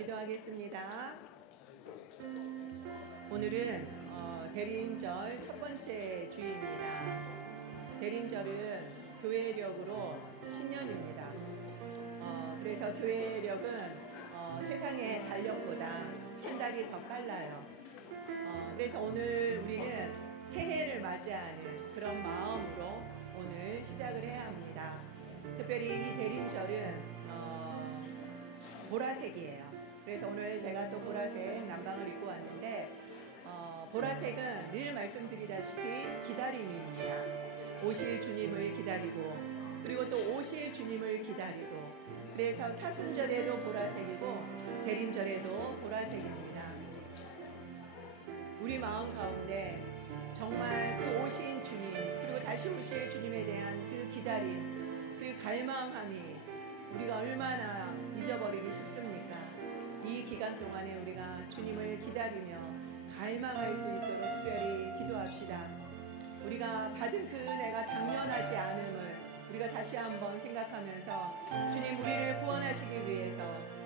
기도하겠습니다. 오늘은 대림절 첫 번째 주일입니다. 대림절은 교회력으로 10년입니다. 그래서 교회력은 세상의 달력보다 한 달이 더 빨라요. 그래서 오늘 우리는 새해를 맞이하는 그런 마음으로 오늘 시작을 해야 합니다. 특별히 이 대림절은 보라색이에요. 그래서 오늘 제가 또 보라색 남방을 입고 왔는데 보라색은 늘 말씀드리다시피 기다림입니다. 오실 주님을 기다리고 그리고 또 오실 주님을 기다리고 그래서 사순절에도 보라색이고 대림절에도 보라색입니다. 우리 마음 가운데 정말 그 오신 주님 그리고 다시 오실 주님에 대한 그 기다림 그 갈망함이 우리가 얼마나 잊어버리기 쉽습니까? 이 기간 동안에 우리가 주님을 기다리며 갈망할 수 있도록 특별히 기도합시다. 우리가 받은 그 은혜가 당연하지 않음을 우리가 다시 한번 생각하면서 주님 우리를 구원하시기 위해서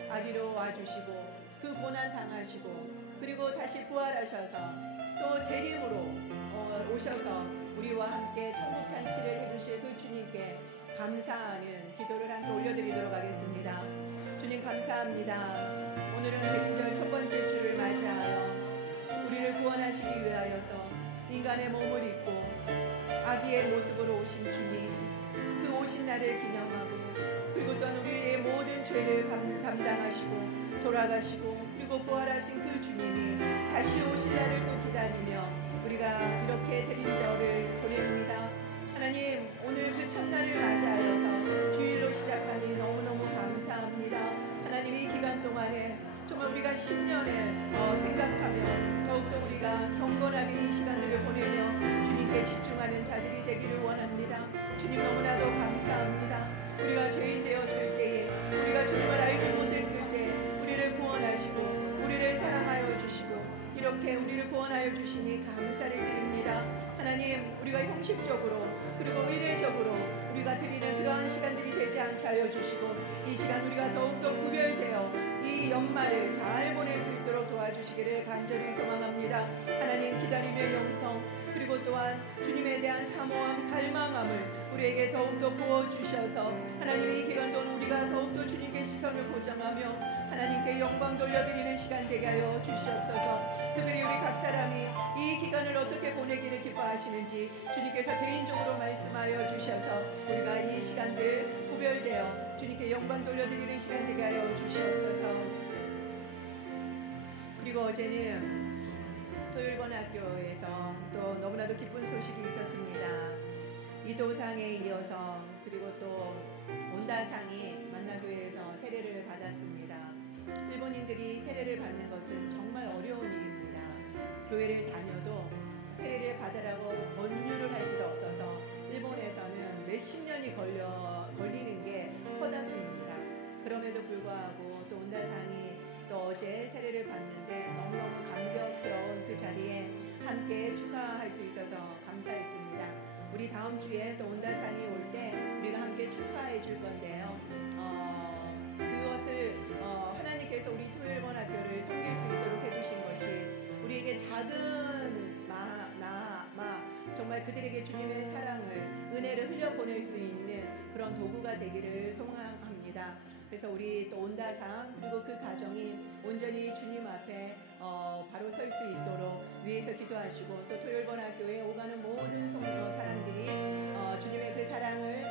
아기로 와주시고 그 고난 당하시고 그리고 다시 부활하셔서 또 재림으로 오셔서 우리와 함께 천국 잔치를 해주실 그 주님께 감사하는 기도를 함께 올려드리도록 하겠습니다. 주님 감사합니다. 오늘은 대림절 첫 번째 주를 맞이하여 우리를 구원하시기 위하여서 인간의 몸을 입고 아기의 모습으로 오신 주님 그 오신 날을 기념하고 그리고 또한 우리의 모든 죄를 담당하시고 돌아가시고 그리고 부활하신 그 주님이 다시 오실 날을 또 기다리며 우리가 이렇게 대림절을 보냅니다. 하나님 오늘 그 첫날을 맞이하여서 주일로 시작하니 너무너무 감사합니다. 하나님 이 기간 동안에 정말 우리가 10년을 생각하며 더욱더 우리가 경건하게 이 시간들을 보내며 주님께 집중하는 자들이 되기를 원합니다. 주님 너무나도 감사합니다. 우리가 죄인 되었을 때에 우리가 주님을 알지 못했을 때 우리를 구원하시고 우리를 사랑하여 주시고 이렇게 우리를 구원하여 주시니 감사를 드립니다. 하나님 우리가 형식적으로 그리고 의례적으로 우리가 드리는 그러한 시간들이 되지 않게 하여 주시고 이 시간 우리가 더욱더 구별되어 이 연말을 잘 보낼 수 있도록 도와주시기를 간절히 소망합니다. 하나님 기다림의 영성 그리고 또한 주님에 대한 사모함 갈망함을 우리에게 더욱더 부어주셔서 하나님 이 기간 동안 우리가 더욱더 주님께 시선을 고정하며 하나님께 영광 돌려드리는 시간 되게 하여 주시옵소서. 특별히 우리 각 사람이 이 기간을 어떻게 보내기를 기뻐하시는지 주님께서 개인적으로 말씀하여 주셔서 우리가 이 시간들 구별되어 주님께 영광 돌려드리는 시간 되게 하여 주시옵소서. 그리고 어제는 토요일본학교에서 또 너무나도 기쁜 소식이 있었습니다. 이도상에 이어서 그리고 또 온다상이 만나교회에서 세례를 받았습니다. 일본인들이 세례를 받는 것은 정말 어려운 일입니다. 교회를 다녀도 세례를 받으라고 권유를 할 수도 없어서 일본에서는 몇십 년이 걸리는 게 허다수입니다. 그럼에도 불구하고 또 온다상이 또 어제 세례를 받는데 너무너무 감격스러운 그 자리에 함께 축하할 수 있어서 감사했습니다. 우리 다음 주에 또 온다산이 올 때 우리가 함께 축하해 줄 건데요. 그것을 하나님께서 우리 토요일본학교를 섬길 수 있도록 해주신 것이 우리에게 작은 정말 그들에게 주님의 사랑을 은혜를 흘려보낼 수 있는 그런 도구가 되기를 소망합니다. 그래서 우리 또 온다상 그리고 그 가정이 온전히 주님 앞에 바로 설 수 있도록 위에서 기도하시고 또 토요일본학교에 오가는 모든 사람들이 주님의 그 사랑을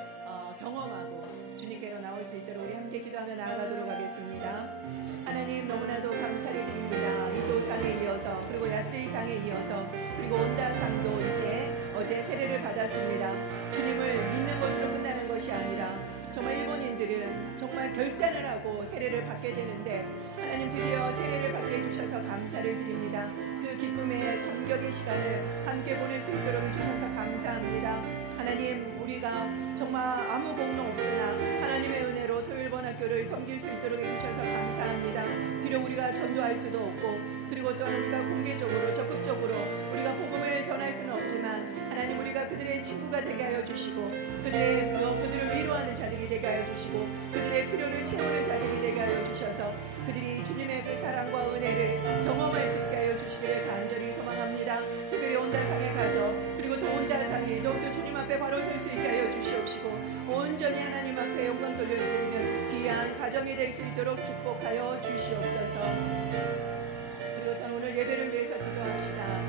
경험하고 주님께로 나올 수 있도록 우리 함께 기도하며 나아가도록 하겠습니다. 하나님 너무나도 감사를 드립니다. 이도상에 이어서 그리고 야스이상에 이어서 그리고 온다상도 이제 어제 세례를 받았습니다. 주님을 믿는 것으로 끝나는 것이 아니라 정말 일본인들은 정말 결단을 하고 세례를 받게 되는데 하나님 드디어 세례를 받게 해주셔서 감사를 드립니다. 그 기쁨의 감격의 시간을 함께 보낼 수 있도록 해주셔서 감사합니다. 하나님 우리가 정말 아무 공로 없으나 하나님의 은혜로 토요일본학교를 섬길 수 있도록 해주셔서 감사합니다. 비록 우리가 전도할 수도 없고 그리고 또한 우리가 공개적으로 적극적으로 우리가 복음을 전할 수는 없지만 하나님 우리가 그들의 친구가 되게 하여 주시고 그들을 위로하는 자들이 되게 하여 주시고 그들의 필요를 채우는 자들이 되게 하여 주셔서 그들이 주님의 수 있도록 축복하여 주시옵소서. 그리고 또 오늘 예배를 위해서 기도합시다.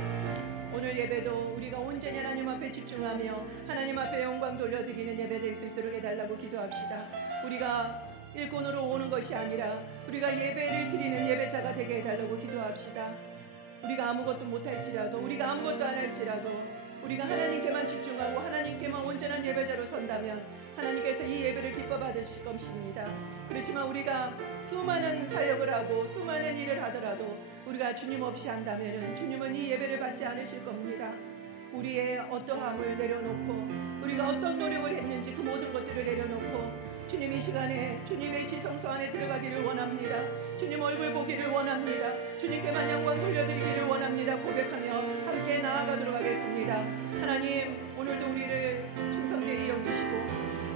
오늘 예배도 우리가 온전히 하나님 앞에 집중하며 하나님 앞에 영광 돌려드리는 예배 될 수 있도록 해달라고 기도합시다. 우리가 일꾼으로 오는 것이 아니라 우리가 예배를 드리는 예배자가 되게 해달라고 기도합시다. 우리가 아무것도 못할지라도, 우리가 아무것도 안 할지라도 우리가 하나님께만 집중하고 하나님께만 온전한 예배자로 선다면 하나님께서 이 예배를 기뻐 받으실 것입니다. 그렇지만 우리가 수많은 사역을 하고 수많은 일을 하더라도 우리가 주님 없이 한다면 주님은 이 예배를 받지 않으실 겁니다. 우리의 어떠함을 내려놓고 우리가 어떤 노력을 했는지 그 모든 것들을 내려놓고 주님 이 시간에 주님의 지성소 안에 들어가기를 원합니다. 주님 얼굴 보기를 원합니다. 주님께만 영광 돌려드리기를 원합니다. 고백하며 함께 나아가도록 하겠습니다. 하나님, 오늘도 우리를 충성되이 여기시고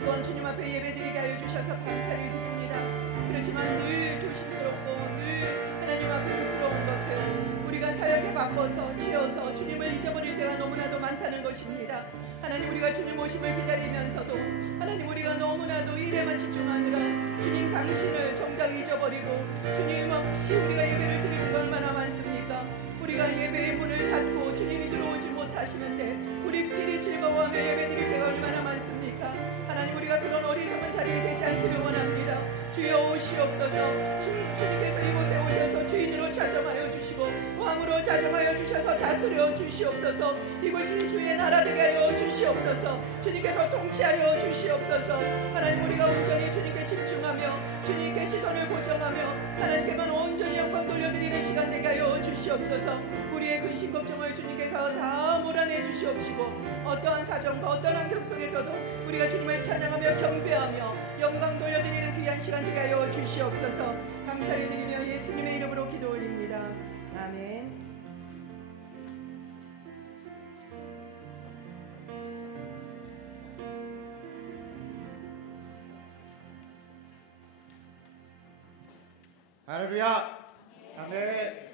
또한 주님 앞에 예배드리게 하여 주셔서 감사를 드립니다. 그렇지만 늘 조심스럽고 늘 하나님 앞에 부끄러운 것은 우리가 사역에 바빠서 치여서 주님을 잊어버릴 때가 너무나도 많다는 것입니다. 하나님, 우리가 주님 오심을 기다리면서도 하나님 우리가 너무나도 일에만 집중하느라 주님 당신을 정작 잊어버리고 주님 없이 우리가 예배를 드릴 때가 얼마나 많습니까? 우리가 예배의 문을 닫고 주님이 들어오지 못하시는데 우리끼리 즐거워하며 예배 드릴 때가 얼마나 많습니까? 하나님, 우리가 그런 어리석은 자리에 되지 않기를 원합니다. 주여 오시옵소서. 주님께서 이곳에 오셔서 주인으로 자정하여 주시고 왕으로 자정하여 주셔서 다스려 주시옵소서. 이곳이 주의 나라 되게 하여 주시옵소서. 주님께서 통치하여 주시옵소서. 하나님, 우리가 온전히 주님께 집중하며 주님께 시선을 고정하며 하나님께만 온전히 영광 돌려드리는 시간 되게 하여 주시옵소서. 우리의 근심 걱정을 주님께서 다 몰아내 주시옵시고 어떠한 사정과 어떠한 환경 속에서도 우리가 주님을 찬양하며 경배하며 영광 돌려드리는 귀한 시간 되게 하여 주시옵소서. 감사를 드리며 예수님의 이름으로 기도 올립니다. 아멘. 할렐루야. 아멘.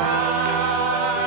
아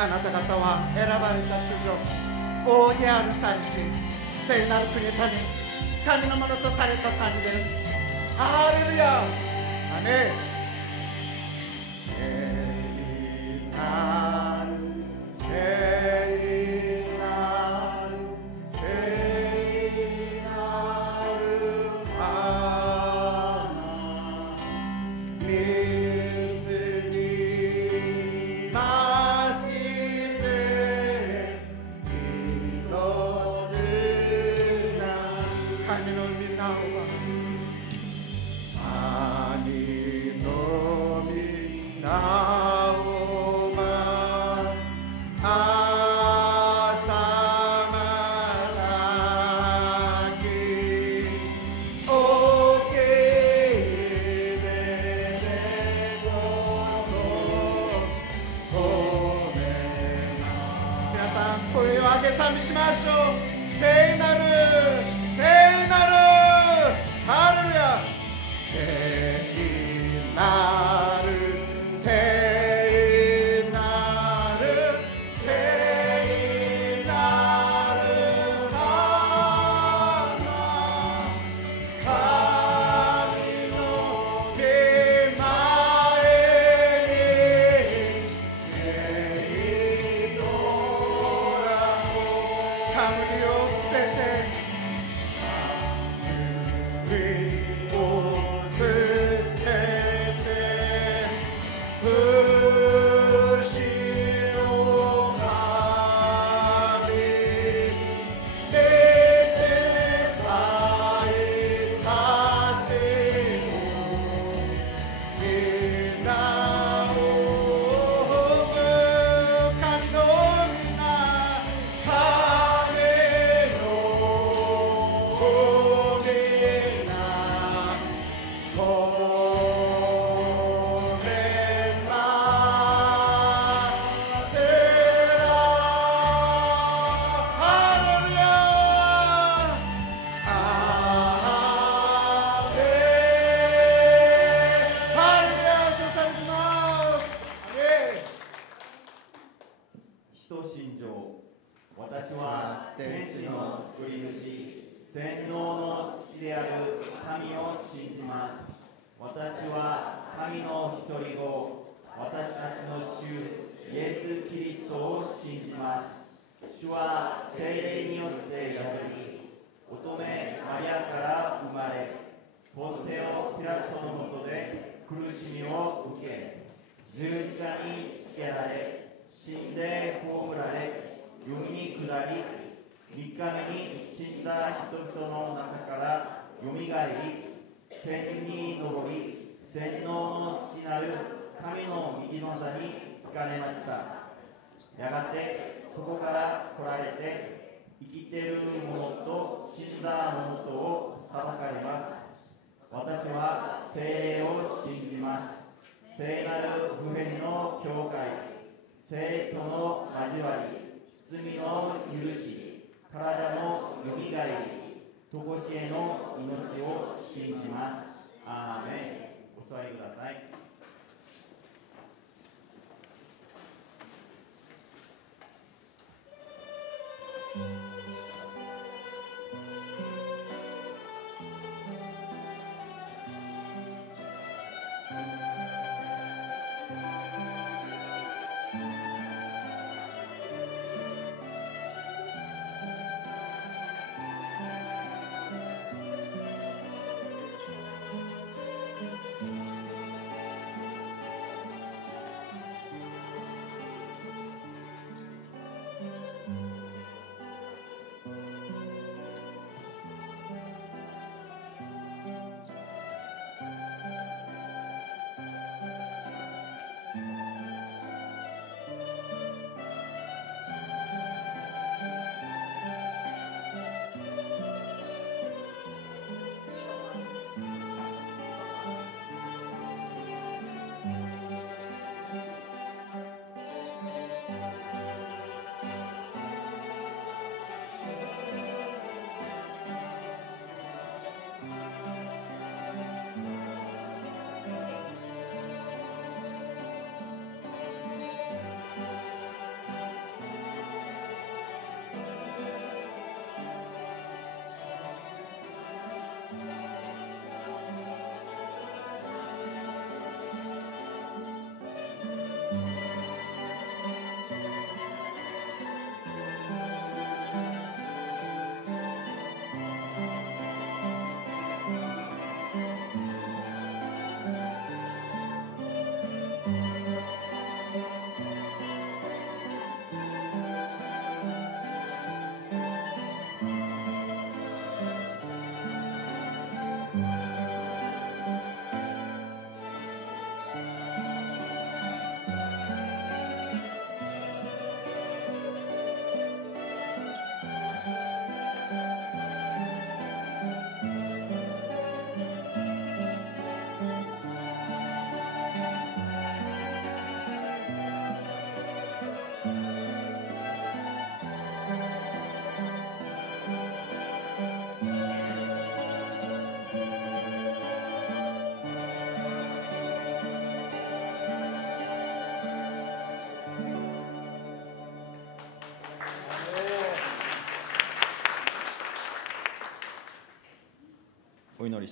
あなた方は選ばれた種族、王である祭司、聖なる国民、神のものとされた民です。ハレルヤ、アメン。ましょう。聖なるハレルヤ、聖なる聖なる聖なる神の手前に聖とらを冠を捨てて冠を捨てて不死をまび出て帰ったてを皆を生む神の皆、神の皆ごめんなせら。ハレルヤ、アーメン。ハレルヤ、称賛します。イエーイ。使徒信条。私は天地の作り主、全能の父である神を信じます。私は神の一人子、私たちの主イエス・キリストを信じます。主は聖霊によって宿り、乙女マリアから生まれ、ポンテオ・ピラトのもとで苦しみを受け、十字架につけられ、死んで葬られ、海に下り、3日目に死んだ人々の中からよみがえり、天に昇り、全能の父なる神の右の座につかれました。やがてそこから来られて、生きている者と死んだ者とを裁かれます。私は聖霊を信じます。聖なる不変の教会、聖徒の交わり、罪の許し、体のよみがえり、とこしえの命を信じます。アーメン。お座りください。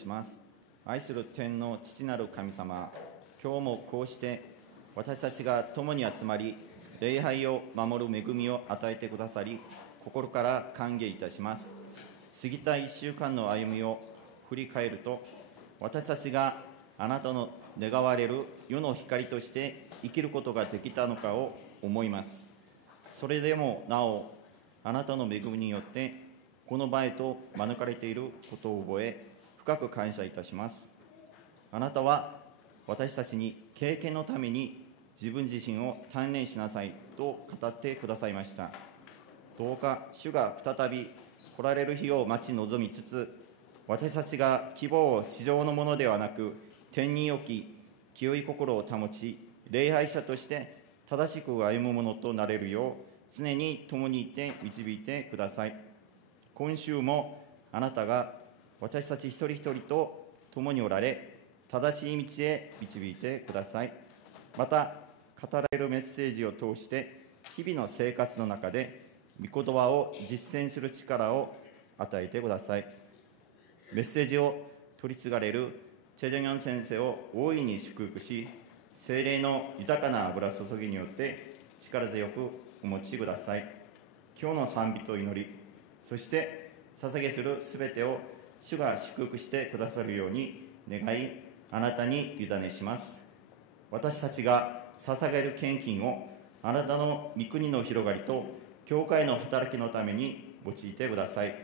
します。愛する天の父なる神様、今日もこうして私たちが共に集まり、礼拝を守る恵みを与えてくださり、心から歓迎いたします。過ぎた1週間の歩みを振り返ると、私たちがあなたの願われる世の光として生きることができたのかを思います。それでもなお、あなたの恵みによってこの場へと招かれていることを覚え、深く感謝いたします。あなたは私たちに経験のために自分自身を鍛錬しなさいと語ってくださいました。どうか主が再び来られる日を待ち望みつつ、私たちが希望を地上のものではなく天に置き、清い心を保ち、礼拝者として正しく歩むものとなれるよう、常に共にいて導いてください。今週もあなたが私たち一人一人と共におられ、正しい道へ導いてください。また、語られるメッセージを通して、日々の生活の中で御言葉を実践する力を与えてください。メッセージを取り継がれるチェ・ジョンヨン先生を大いに祝福し、聖霊の豊かな油注ぎによって力強くお持ちください。今日の賛美と祈り、そして捧げするすべてを主が祝福してくださるように願い、あなたに委ねします。私たちが捧げる献金をあなたの御国の広がりと教会の働きのために用いてください。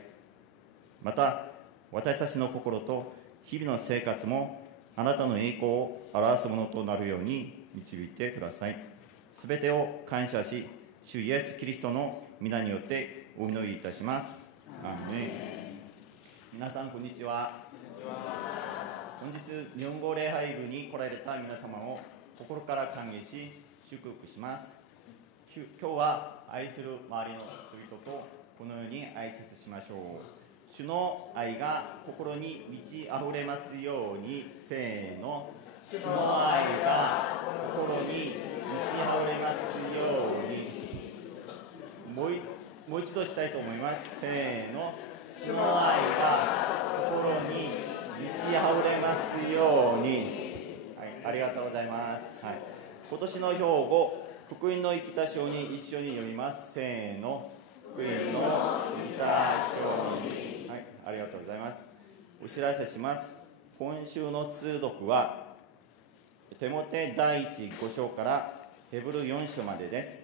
また、私たちの心と日々の生活もあなたの栄光を表すものとなるように導いてください。すべてを感謝し、主イエス・キリストの皆によってお祈りいたします。アーメン。皆さん、こんにちは。本日、日本語礼拝部に来られた皆様を心から歓迎し、祝福します。今日は愛する周りの人々とこのように挨拶しましょう。主の愛が心に満ち溢れますように、せーの。主の愛が心に満ち溢れますように。もう一度したいと思います。せーの。主の愛が心に満ち溢れますように。はい、ありがとうございます。はい、今年の標語、福音の生きた章に一緒に読みます。せーの。福音の生きた章に。はい、ありがとうございます。お知らせします。今週の通読は、テモテ第5章からヘブル4章までです。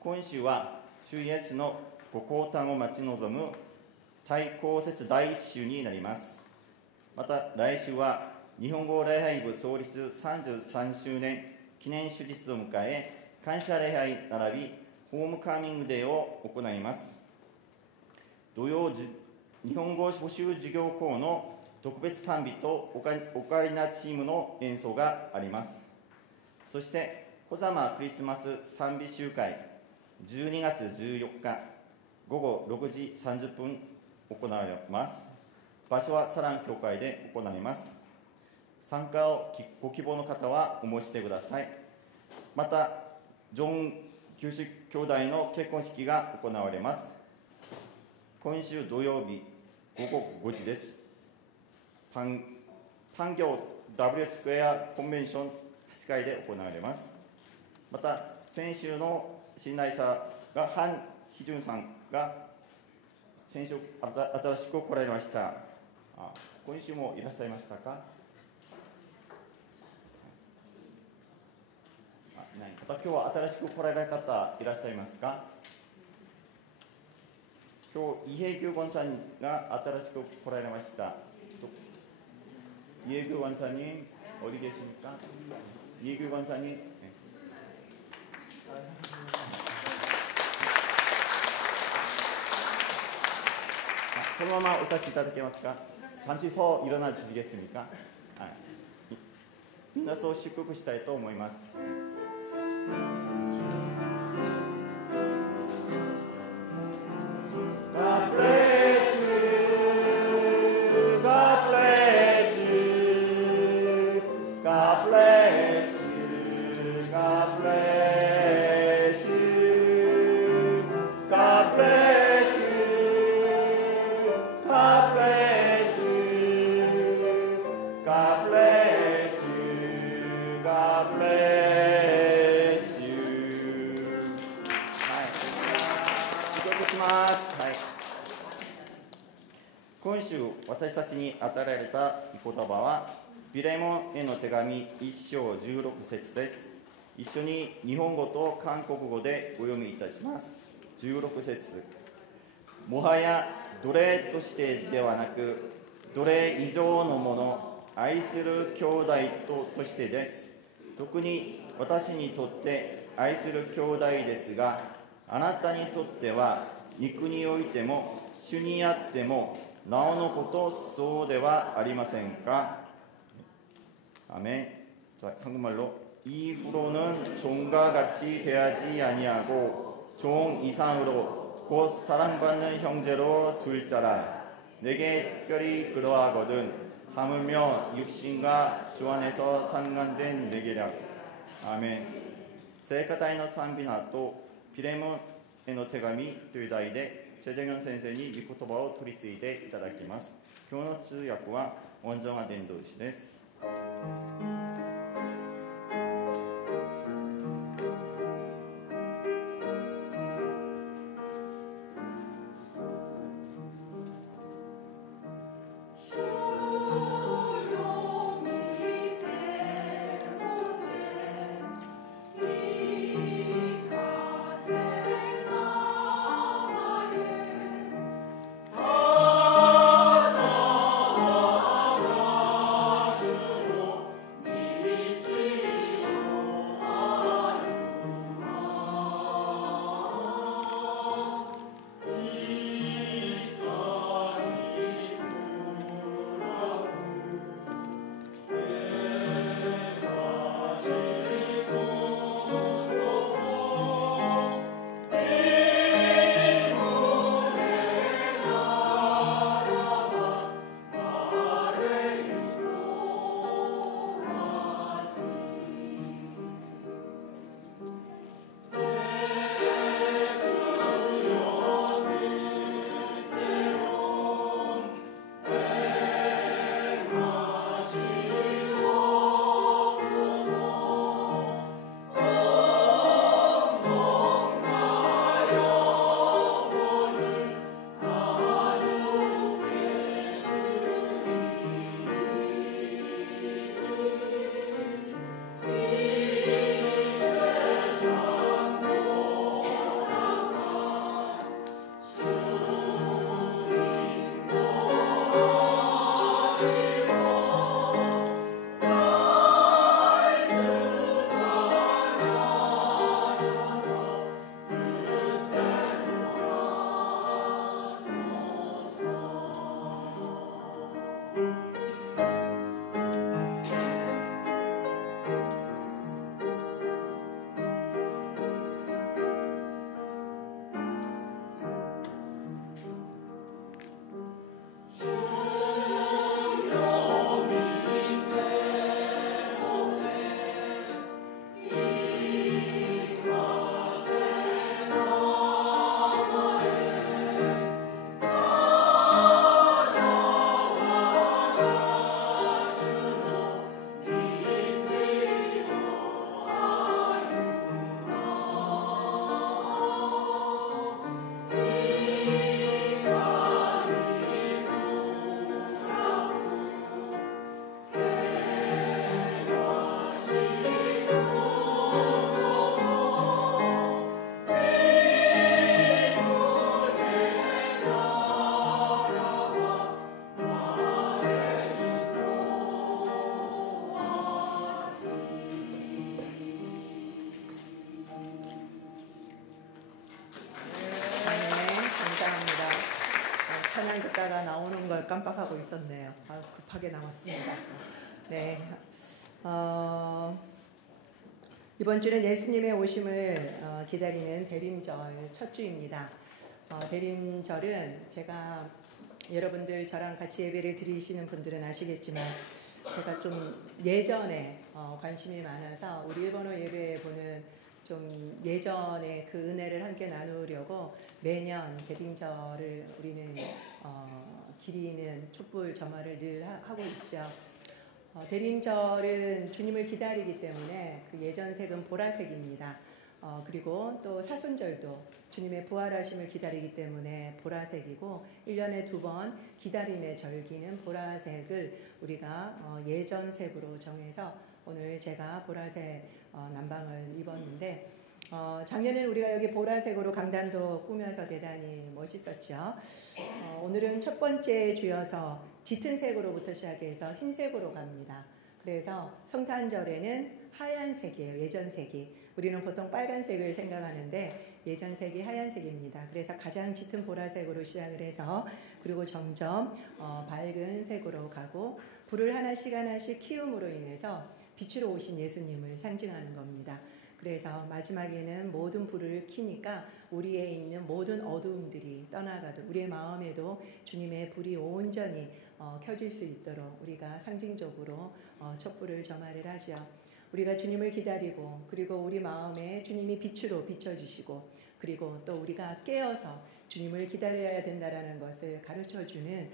今週は、主イエスのご降誕を待ち望む対抗節第1週になります。また、来週は、日本語礼拝部創立33周年記念手術を迎え、感謝礼拝並び、ホームカミングデーを行います。土曜日本語補習授業校の特別賛美とオカリナチームの演奏があります。そして、小座クリスマス賛美集会、12月14日午後6時30分行われます。場所はサラン教会で行います。参加をご希望の方はお申し出ください。また、ジョン・九州兄弟の結婚式が行われます。今週土曜日午後5時です。パン行 W スクエアコンベンション8階で行われます。また、先週の信頼者がハン・ヒジュンさんが先週新しく来られました。今週もいらっしゃいましたか？また今日は新しく来られた方いらっしゃいますか？今日、イヘギュゴンさんが新しく来られました。イヘギュゴンさんにおりでしょうか？イヘギュゴンさんにそのままお立ちいただけますか？잠시 서 일어나 주시겠습니까? はい、皆さんを祝福したいと思います。私たちに与えられた御言葉はピレモンへの手紙1章16節です。一緒に日本語と韓国語でお読みいたします。16節。もはや奴隷としてではなく奴隷以上のもの、愛する兄弟としてです。特に私にとって愛する兄弟ですが、あなたにとっては肉においても主にあってもなおのことそうではありませんか。アメン。자、 한국말로 이후로는 종과 같이 대하지 아니하고 종 이상으로 곧 사랑받는 형제로 둘 자라. 내게 특별히 그러하거든 하물며 육신과 주 안에서 상관된 내게라. 아멘。 聖歌隊の賛美の後、ピレモンへの手紙という題でチェジェギョン先生に御言葉を取り次いでいただきます。今日の通訳はウォンジョンア伝道師です。찬양 듣다가 나오는 걸 깜빡하고 있었네요. 급하게 나왔습니다. 네. 이번 주는 예수님의 오심을 기다리는 대림절 첫 주입니다. 대림절은 제가 여러분들 저랑 같이 예배를 드리시는 분들은 아시겠지만 제가 좀 예전에 관심이 많아서 우리 일본어 예배 보는 좀 예전에 그 은혜를 함께 나누려고 매년 대림절을 우리는 기리는 촛불 점화를 늘 하고 있죠. 대림절은 주님을 기다리기 때문에 그 예전색은 보라색입니다. 그리고 또 사순절도 주님의 부활하심을 기다리기 때문에 보라색이고 1년에 2번 기다림의 절기는 보라색을 우리가 예전색으로 정해서 오늘 제가 보라색 남방을 입었는데 작년에는 우리가 여기 보라색으로 강단도 꾸며서 대단히 멋있었죠. 오늘은 첫 번째 주여서 짙은 색으로부터 시작해서 흰색으로 갑니다. 그래서 성탄절에는 하얀색이에요. 예전색이. 우리는 보통 빨간색을 생각하는데 예전색이 하얀색입니다. 그래서 가장 짙은 보라색으로 시작을 해서 그리고 점점 밝은 색으로 가고 불을 하나씩 하나씩 키움으로 인해서 빛으로 오신 예수님을 상징하는 겁니다. 그래서 마지막에는 모든 불을 켜니까 우리에 있는 모든 어두움들이 떠나가도 우리의 마음에도 주님의 불이 온전히 켜질 수 있도록 우리가 상징적으로 촛불을 점화를 하죠. 우리가 주님을 기다리고 그리고 우리 마음에 주님이 빛으로 비춰주시고 그리고 또 우리가 깨어서 주님을 기다려야 된다는 것을 가르쳐주는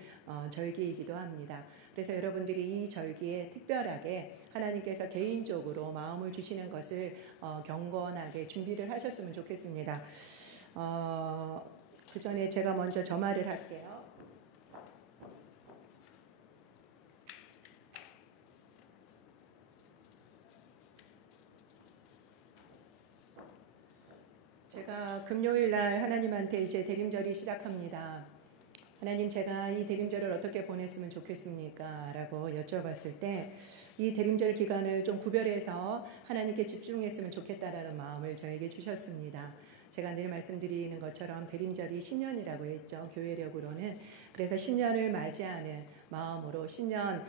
절기이기도 합니다. 그래서 여러분들이 이 절기에 특별하게 하나님께서 개인적으로 마음을 주시는 것을 경건하게 준비를 하셨으면 좋겠습니다. 그 전에 제가 먼저 점화를 할게요. 제가 금요일 날 하나님한테 이제 대림절이 시작합니다. 하나님, 제가 이 대림절을 어떻게 보냈으면 좋겠습니까? 라고 여쭤봤을 때 이 대림절 기간을 좀 구별해서 하나님께 집중했으면 좋겠다라는 마음을 저에게 주셨습니다. 제가 늘 말씀드리는 것처럼 대림절이 신년이라고 했죠. 교회력으로는. 그래서 신년을 맞이하는 마음으로 신년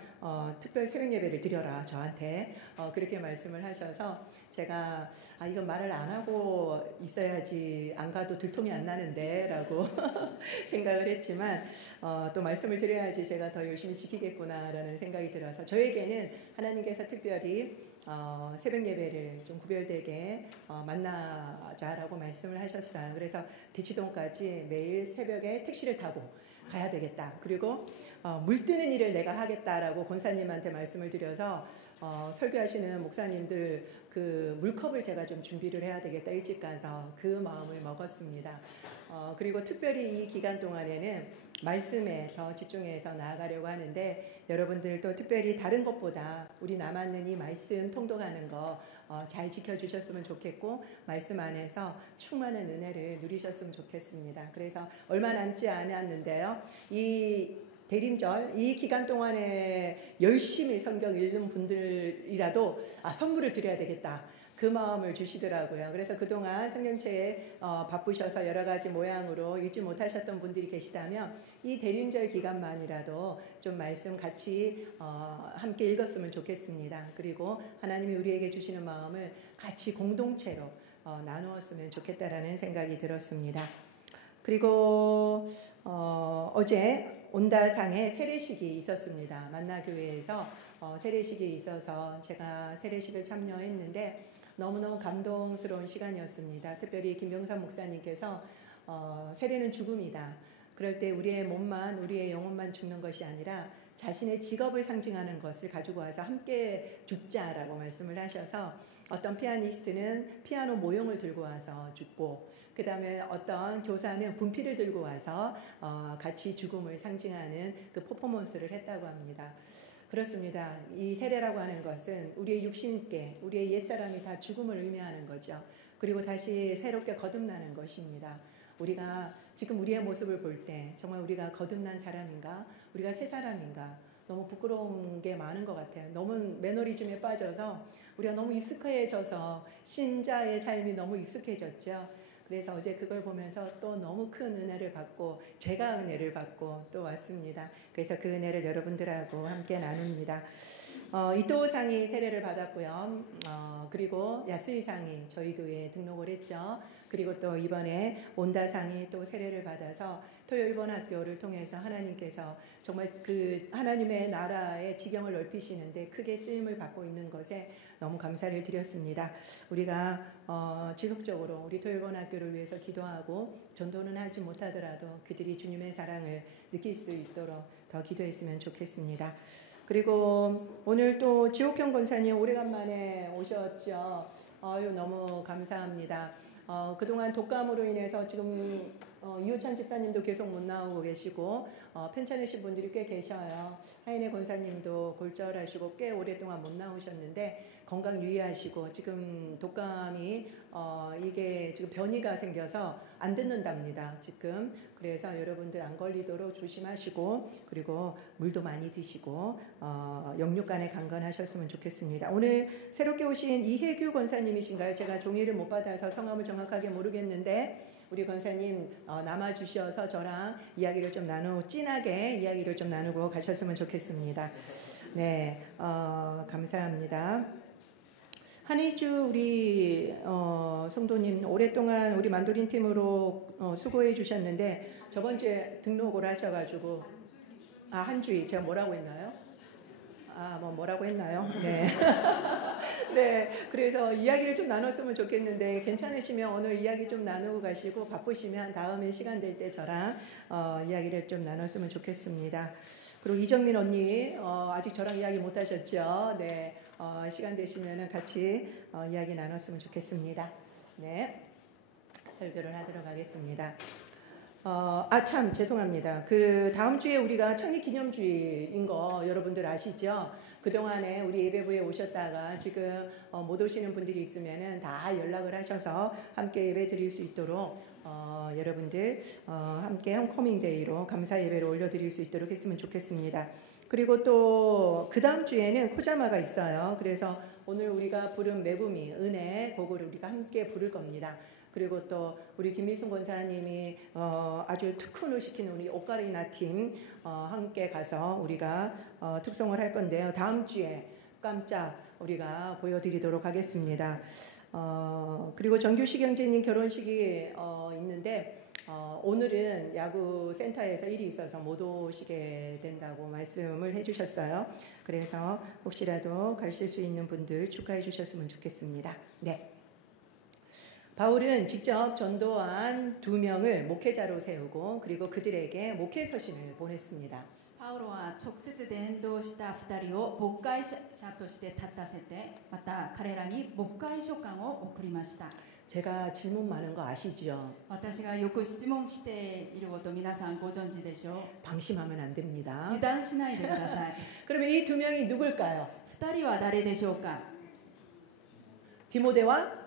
특별 새벽 예배를 드려라 저한테 그렇게 말씀을 하셔서 제가 이건 말을 안 하고 있어야지 안 가도 들통이 안 나는데 라고 생각을 했지만 또 말씀을 드려야지 제가 더 열심히 지키겠구나 라는 생각이 들어서 저에게는 하나님께서 특별히 새벽 예배를 좀 구별되게 만나자라고 말씀을 하셨어요. 그래서 대치동까지 매일 새벽에 택시를 타고 가야 되겠다. 그리고 물 뜨는 일을 내가 하겠다라고 권사님한테 말씀을 드려서 설교하시는 목사님들 그 물컵을 제가 좀 준비를 해야 되겠다 일찍 가서 그 마음을 먹었습니다. 그리고 특별히 이 기간 동안에는 말씀에 더 집중해서 나아가려고 하는데 여러분들도 특별히 다른 것보다 우리 남았는 이 말씀 통독하는 거 잘 지켜주셨으면 좋겠고 말씀 안에서 충만한 은혜를 누리셨으면 좋겠습니다. 그래서 얼마 남지 않았는데요. 이 대림절 이 기간 동안에 열심히 성경 읽는 분들이라도 선물을 드려야 되겠다. 그 마음을 주시더라고요. 그래서 그동안 성경책에 바쁘셔서 여러 가지 모양으로 읽지 못하셨던 분들이 계시다면 이 대림절 기간만이라도 좀 말씀 같이 함께 읽었으면 좋겠습니다. 그리고 하나님이 우리에게 주시는 마음을 같이 공동체로 나누었으면 좋겠다라는 생각이 들었습니다. 그리고 어제 온다상에 세례식이 있었습니다. 만나교회에서 세례식이 있어서 제가 세례식을 참여했는데 너무너무 감동스러운 시간이었습니다. 특별히 김병삼 목사님께서 세례는 죽음이다. 그럴 때 우리의 몸만 우리의 영혼만 죽는 것이 아니라 자신의 직업을 상징하는 것을 가지고 와서 함께 죽자라고 말씀을 하셔서 어떤 피아니스트는 피아노 모형을 들고 와서 죽고 그 다음에 어떤 교사는 분필을 들고 와서 같이 죽음을 상징하는 그 퍼포먼스를 했다고 합니다. 그렇습니다. 이 세례라고 하는 것은 우리의 육신께 우리의 옛사람이 다 죽음을 의미하는 거죠. 그리고 다시 새롭게 거듭나는 것입니다. 우리가 지금 우리의 모습을 볼 때 정말 우리가 거듭난 사람인가? 우리가 새 사람인가? 너무 부끄러운 게 많은 것 같아요. 너무 매너리즘에 빠져서 우리가 너무 익숙해져서 신자의 삶이 너무 익숙해졌죠. 그래서 어제 그걸 보면서 또 너무 큰 은혜를 받고 제가 은혜를 받고 또 왔습니다. 그래서 그 은혜를 여러분들하고 함께 나눕니다. 이토상이 세례를 받았고요. 그리고 야스이상이 저희 교회에 등록을 했죠. 그리고 또 이번에 온다상이 또 세례를 받아서 토요일본 학교를 통해서 하나님께서 정말 그 하나님의 나라의 지경을 넓히시는데 크게 쓰임을 받고 있는 것에 너무 감사를 드렸습니다. 우리가 지속적으로 우리 토요일본 학교를 위해서 기도하고 전도는 하지 못하더라도 그들이 주님의 사랑을 느낄 수 있도록 더 기도했으면 좋겠습니다. 그리고 오늘 또 지옥형 권사님 오래간만에 오셨죠. 너무 감사합니다. 그동안 독감으로 인해서 지금 이호찬 집사님도 계속 못 나오고 계시고 편찮으신 분들이 꽤 계셔요. 하인의 권사님도 골절하시고 꽤 오랫동안 못 나오셨는데 건강 유의하시고 지금 독감이 이게 지금 변이가 생겨서 안 듣는답니다. 지금 그래서 여러분들 안 걸리도록 조심하시고 그리고 물도 많이 드시고 영육간에 강건하셨으면 좋겠습니다. 오늘 새롭게 오신 이혜규 권사님이신가요? 제가 종이를 못 받아서 성함을 정확하게 모르겠는데 우리 권사님 남아주셔서 저랑 이야기를 좀 진하게 이야기를 좀 나누고 가셨으면 좋겠습니다. 네, 감사합니다. 한 일주 우리 성도님 오랫동안 우리 만도린 팀으로 수고해 주셨는데 저번 주에 등록을 하셔가지고 한 주일 제가 뭐라고 했나요? 뭐라고 했나요? 네. 네, 그래서 이야기를 좀 나눴으면 좋겠는데 괜찮으시면 오늘 이야기 좀 나누고 가시고 바쁘시면 다음에 시간 될 때 저랑 이야기를 좀 나눴으면 좋겠습니다. 그리고 이정민 언니 아직 저랑 이야기 못 하셨죠? 네, 시간 되시면 같이 이야기 나눴으면 좋겠습니다. 네, 설교를 하도록 하겠습니다. 참 죄송합니다. 그 다음 주에 우리가 창립기념주일인 거 여러분들 아시죠? 그동안에 우리 예배부에 오셨다가 지금 못 오시는 분들이 있으면은 다 연락을 하셔서 함께 예배 드릴 수 있도록 여러분들 함께 홈커밍데이로 감사 예배를 올려드릴 수 있도록 했으면 좋겠습니다. 그리고 또 그 다음 주에는 코자마가 있어요. 그래서 오늘 우리가 부른 메구미 은혜 그거를 우리가 함께 부를 겁니다. 그리고 또 우리 김미순 권사님이 아주 특훈을 시키는 우리 오카리나 팀 함께 가서 우리가 특송을 할 건데요. 다음 주에 깜짝 우리가 보여드리도록 하겠습니다. 그리고 정규식 형제님 결혼식이 있는데 오늘은 야구 센터에서 일이 있어서 못 오시게 된다고 말씀을 해주셨어요. 그래서 혹시라도 가실 수 있는 분들 축하해 주셨으면 좋겠습니다. 네. 바울은 직접 전도한 2명을 목회자로 세우고 그리고 그들에게 목회 서신을 보냈습니다. パウロは直接伝道した2人を牧会者として立たせて、また彼らに牧会書簡を送りました。 제가 질문 많은 거 아시죠? 私がよく質問していること皆さんご存知でしょう。 방심하면 안 됩니다. 油断しないでください。 그러면 이 2명이 누굴까요? 2人は誰でしょうか。 디모데와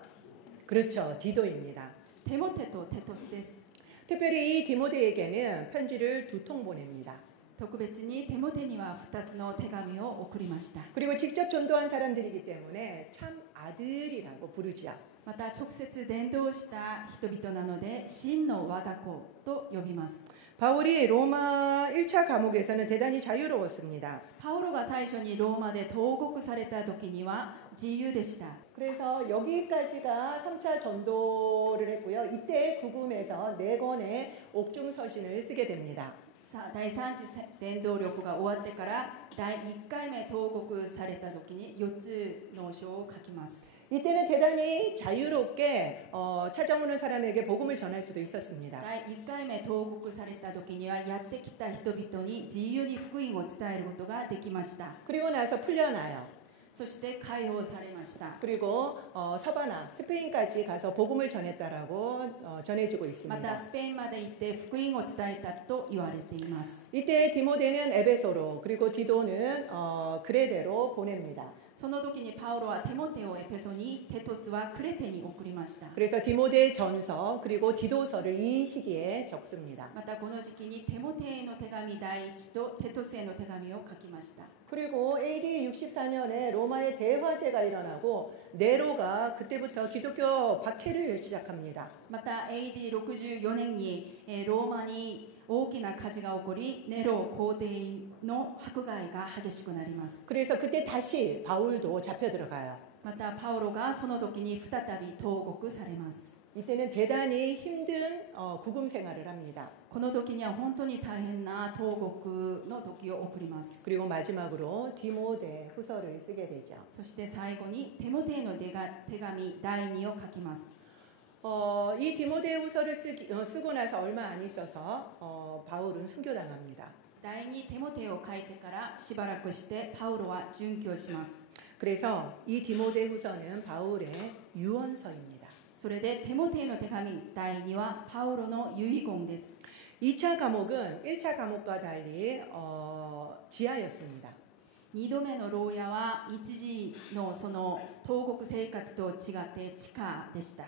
그렇죠. 디도입니다. テモテとテトスです。 특별히 이 디모데에게는 편지를 2통 보냅니다. 特別にテモテには2つの手紙を送りました。 그리고 직접 전도한 사람들이기 때문에 참 아들이라고 부르죠. また直接伝道した人々なので真の我が子と呼びます。 바울이 로마 1차 감옥에서는 대단히 자유로웠습니다. パウロが最初にローマで投獄された時には自由でした。 그래서 여기까지가 3차 전도를 했고요. 이때 구금에서 4권의 옥중 서신을 쓰게 됩니다. さあ第3次伝道力が終わってから第1回目投獄された時に4つの書を書きます。 이때는 대단히 자유롭게 찾아오는 사람에게 복음을 전할 수도 있었습니다. 第1回目投獄された時にはやってきた人々に自由に福音を伝えることができました。 그리고 나서 풀려나요. そして解放されました。 그리고 서바나, 스페인까지 가서 복음을 전했다라고 전해주고 ま 있습니다. たスペインまで行って福音を伝えたと言われています。 이때 디모데는 에베소로 그리고 디도는 그레데로 보냅니다. その時にパウロはテモテをエペソに、テトスはクレテに送りました。 그래서 디모데 전서 그리고 디도서를 이 시기에 적습니다. またこの時期にテモテへの手紙第1とテトスへの手紙を書きました。 그리고 AD 64년에 로마의 대화재가 일어나고 네로가 그때부터 기독교 박해를 시작합니다. また AD64 年にローマに大きな火事が起こり、ネロ皇帝の迫害が激しくなります。 그래서 그때 다시 바울도 잡혀 들어가요. またパウロがその時に再び投獄されます。 이때는 대단히 힘든 구금 생활을 합니다. この時には本当に大変な投獄の時を送ります。 그리고 마지막으로 디모데 후서를 쓰게 되죠. そして最後にテモテへの手紙第2を書きます。 이 디모데 후서를 쓰고 나서 얼마 안 있어서 바울은 순교당합니다. 第2テモテを書いてからしばらくしてパウロは殉教します。 그래서 이 디모데후서는 바울의 유언서입니다. それでテモテへの手紙第2はパウロの遺言です。 2차 과목은 1차 과목과 달리 지하였습니다. 2度目の牢屋は一時のその投獄生活と違って地下でした。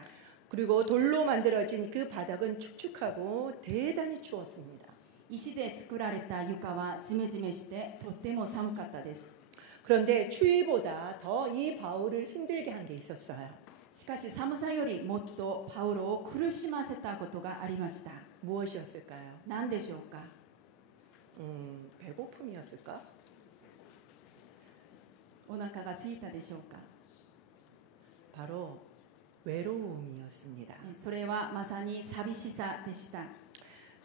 그리고 돌로 만들어진 그 바닥은 축축하고 대단히 추웠습니다. 石で作られた床はジメジメしてとっても寒かったです。 그런데 추위보다 더 이 바울을 힘들게 한 게 있었어요. しかし寒さよりもっとパウロを苦しませたことがありました。 무엇이었을까요? 何でしょうか。 배고픔이었을까? お腹が空いたでしょうか。 바로 외로움이었습니다. それはまさに寂しさでした。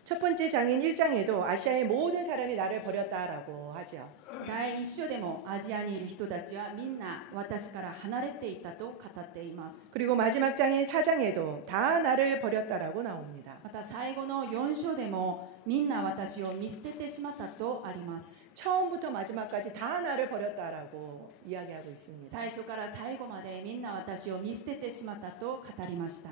첫 번째 장인 1장에도 아시아의 모든 사람이 나를 버렸다라고 하죠. 第一章でもアジアにいる人たちはみんな私から離れていたと語っています。 그리고 마지막 장인 4장에도 다 나를 버렸다라고 나옵니다. また最後の4章でもみんな私を見捨ててしまったとあります。 처음부터 마지막까지 다 나를 버렸다라고 이야기하고 있습니다. 最初から最後までみんな私を見捨ててしまったと語りました。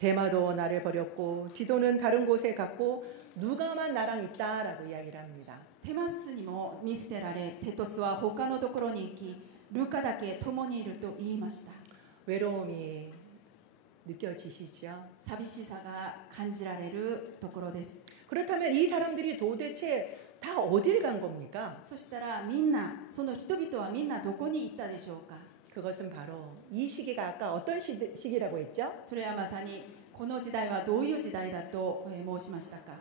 데마도 나를 버렸고 디도는 다른 곳에 갔고 누가만 나랑 있다라고 이야기를 합니다. テマスにも見捨てられ、テトスは他のところに行き、ルカだけ共にいると言いました。 외로움이 느껴지시죠? 寂しさが感じられるところです。 그렇다면 이 사람들이 도대체 다 어딜 간 겁니까? そしたらみんな、その人々はみんなどこに行ったでしょうか。 그것은 바로 이 시기가 아까 어떤 시기라고 했죠? それはまさにこの時代はどういう時代だと申しましたか。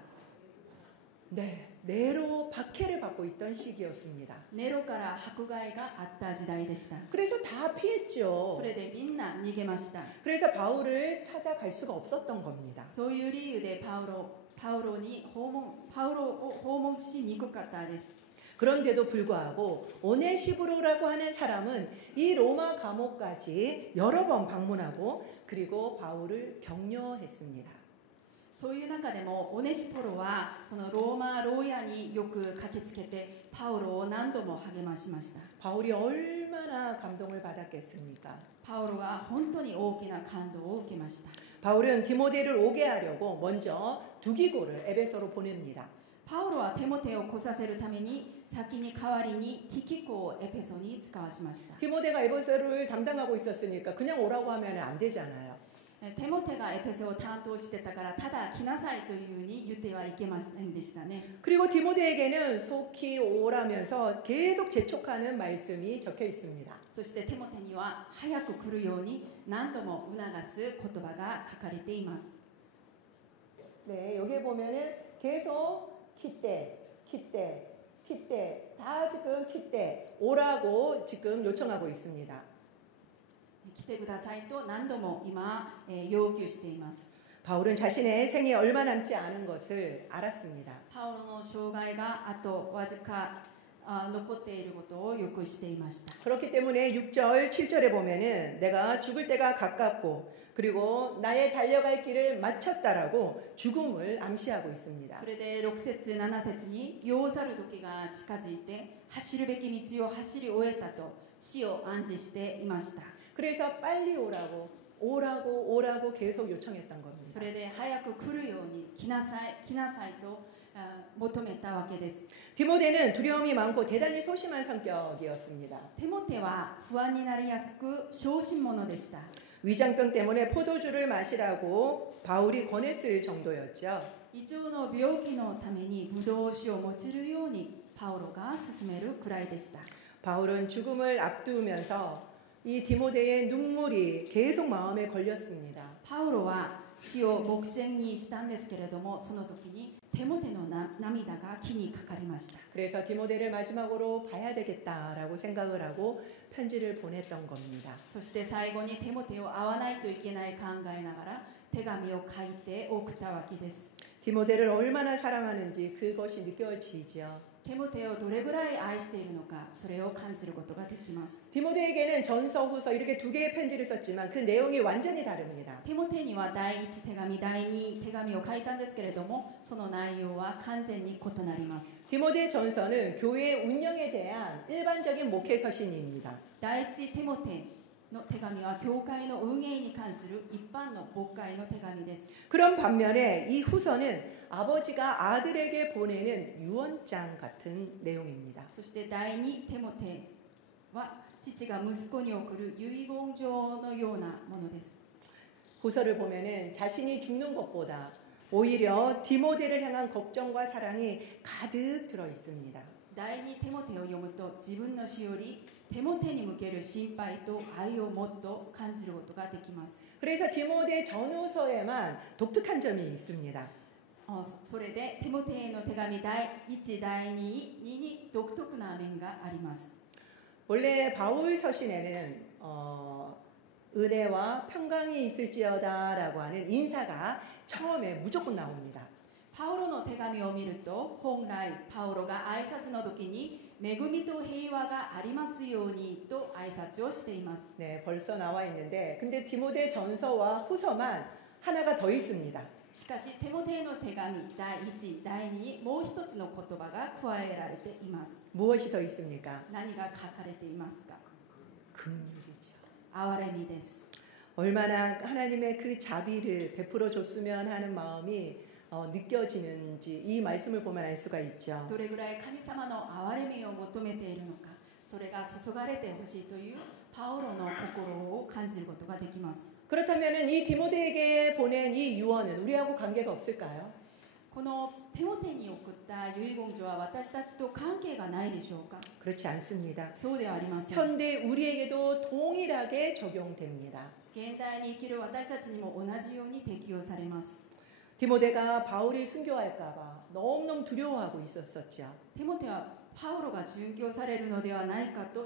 네, 네로 박해를 받고 있던 시기였습니다. ネロから迫害があった時代でした。 그래서 다 피했죠. それでみんな逃げました。 그래서 바울을 찾아갈 수가 없었던 겁니다. そういう理由でパウロを訪問しにくかったです。 그런데도 불구하고 오네시브로라고 하는 사람은 이 로마 감옥까지 여러 번 방문하고 그리고 바울을 격려했습니다. そういう中でもオネシポロはそのローマ牢屋によく駆けつけてパウロを何度も励ましました。 바울이 얼마나 감동을 받았겠습니까? パウロが本当に大きな感動を受けました。 바울은 디모데를 오게 하려고 먼저 두기고를 에베소로 보냅니다. パウロはテモテを来させるために先に代わりにティキコをエペソに使わしました。 디모데가 에베소를 담당하고 있었으니까 그냥 오라고 하면 안 되잖아요. テモテがエペソを担当してたからただ来なさいというふうに言ってはいけませんでしたね。 그리고 디모데에게는 속히 오라면서 계속 재촉하는 말씀이 적혀 있습니다. そしてテモテには早く来るように何度も促す言葉が書かれています。 네, 여기 보면은 계속 키때 다 지금 키때 오라고 지금 요청하고 있습니다. 来てくださいと何度も今、要求しています。 바울은 자신의 생이 얼마 남지 않은 것을 알았습니다. パウロの生涯があとわずか残っていることをよくしていました。 그렇기 때문에 6절, 7절에 보면은 내가 죽을 때가 가깝고 그리고 나의 달려갈 길을 마쳤다라고 죽음을 암시하고 있습니다. それで6節7節に要去る時が近づいて走るべき道を走り終えたと死を暗示していました。 그래서 빨리 오라고 계속 요청했던 겁니다. それで早く来るように来なさいと求めたわけです。 디모데는 두려움이 많고 대단히 소심한 성격이었습니다. テモテは不安になりやすく小心者でした。 위장병 때문에 포도주를 마시라고 바울이 권했을 정도였죠. 胃腸の病気のためにブドウ酒を用いるようにパウロが勧めるくらいでした。 바울은 죽음을 앞두면서 이 디모데의 눈물이 계속 마음에 걸렸습니다. パウロは死を目前にしたんですけれども、その時にテモテの涙が気にかかりました。 그래서 디모데를 마지막으로 봐야 되겠다라고 생각을 하고 편지를 보냈던 겁니다. そして最後にテモテを会わないといけない考えながら手紙を書いて送ったわけです。 디모데를 얼마나 사랑하는지 그것이 느껴지죠. テモテをどれぐらい愛しているのか、それを感じることができます。 디모데에게는 전서, 후서 이렇게 두 개의 편지를 썼지만 그 내용이 완전히 다릅니다. テモテには第1手紙、第2手紙を書いたんですけれども、その内容は完全に異なります。 디모데 전서는 교회 운영에 대한 일반적인 목회 서신입니다. 第一テモテの手紙は教会の運営に関する一般の牧会の手紙です。 그런 반면에 이 후서는 아버지가 아들에게 보내는 유언장 같은 내용입니다. そして第二テモテは父が息子に送る遺言状のようなものです。 후서를 보면은 자신이 죽는 것보다 오히려 디모데를 향한 걱정과 사랑이 가득 들어 있습니다. 第二テモテを読むと自分の死よりテモテに向ける心配と愛をもっと感じることができます。 그래서 디모데 전후서에만 독특한 점이 있습니다. それでテモテへの手紙第1、第2に独特な面があります。 원래 바울 서신에는 은혜와 평강이 있을지어다라고 하는 인사가 처음에 무조건 나옵니다. パウロの手紙を見ると本来パウロが挨拶の時に恵みと平和がありますようにと挨拶をしています。 네, 벌써 나와 있는데 근데 디모데 전서와 후서만 하나가 더 있습니다. しかしテモテへの手紙第1、第2にもう一つの言葉が加えられています。 무엇이 더 있습니까? 何が書かれていますか？ 긍휼이죠. 憐れみです。 얼마나 하나님의 그 자비를 베풀어 줬으면 하는 마음이 느껴지는지 이 말씀을 보면 알 수가 있죠. どれぐらい神様の憐れみを求めているのか、それが注がれてほしいというパウロの心を感じることができます。 그렇다면 이 디모데에게 보낸 이 유언은 우리하고 관계가 없을까요? このテモテに送った遺言状は私たちと関係がないでしょうか？ 그렇지 않습니다. そうではありません。 현대 우리에게도 동일하게 적용됩니다. 現代に生きる私たちにも同じように適用されます。 디모데가 바울이 순교할까봐 너무너무 두려워하고 있었었죠. テモテはパウロが殉教されるのではないかと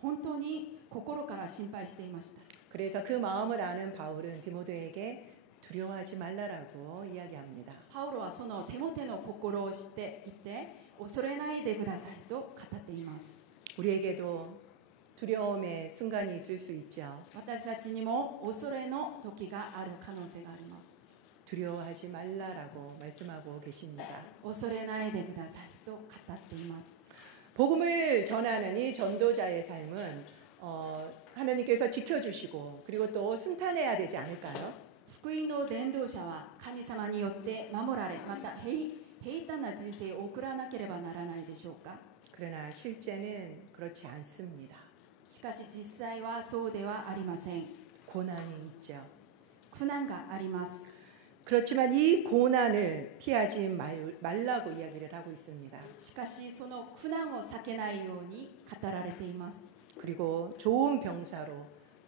本当に心から心配していました。 그래서 그 마음을 아는 바울은 디모데에게 두려워하지 말라라고 이야기합니다. パウロはそのテモテの心を知っていて恐れないでくださいと語っています。 우리에게도 두려움의 순간이 있을 수 있죠. 私たちにも恐れの時がある可能性があります。 두려워하지 말라라고 말씀하고 계십니다. 恐れないでくださいと語っています。 복음을 전하는 이 전도자의 삶은 하나님께서 지켜주시고 그리고 또 순탄해야 되지 않을까요? 福音の伝道者は神様によって守られ、また平坦な人生を送らなければならないでしょうか。 그러나 실제는 그렇지 않습니다. しかし実際はそうではありません。 고난이 있죠. 苦難があります。 그렇지만 이 고난을 피하지 말라고 이야기를 하고 있습니다. しかしその苦難を避けないように語られています。 그리고 좋은 병사로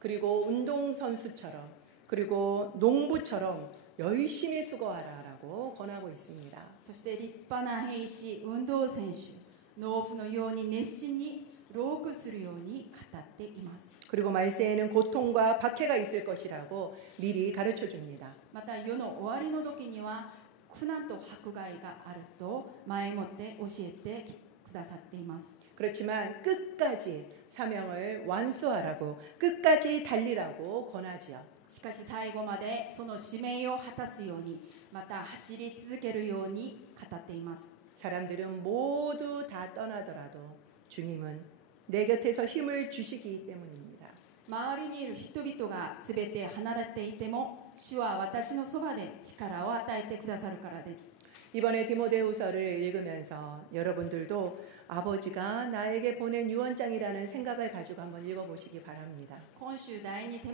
그리고 운동선수처럼 그리고 농부처럼 열심히 수고하라라고 권하고 있습니다. そして立派な兵士、運動選手、農夫のように熱心に労苦するように語っています。 그리고 말세에는 고통과 박해가 있을 것이라고 미리 가르쳐 줍니다. また世の終わりの時には苦難と迫害があると前もって教えてくださっています。 그렇지만 끝까지 사명을 완수하라고 끝까지 달리라고 권하지요. しかし最後までその使命を果たすようにまた走り続けるように語っています。 사람들은 모두 다 떠나더라도 주님은 내 곁에서 힘을 주시기 때문입니다. 周りにいる人々がすべて離れていても主は私のそばで力を与えてくださるからです。 이번에 디모데후서를 읽으면서 여러분들도 아버지가 나에게 보낸 유언장이라는 생각을 가지고 한번 읽어보시기 바랍니다. 今週第2テ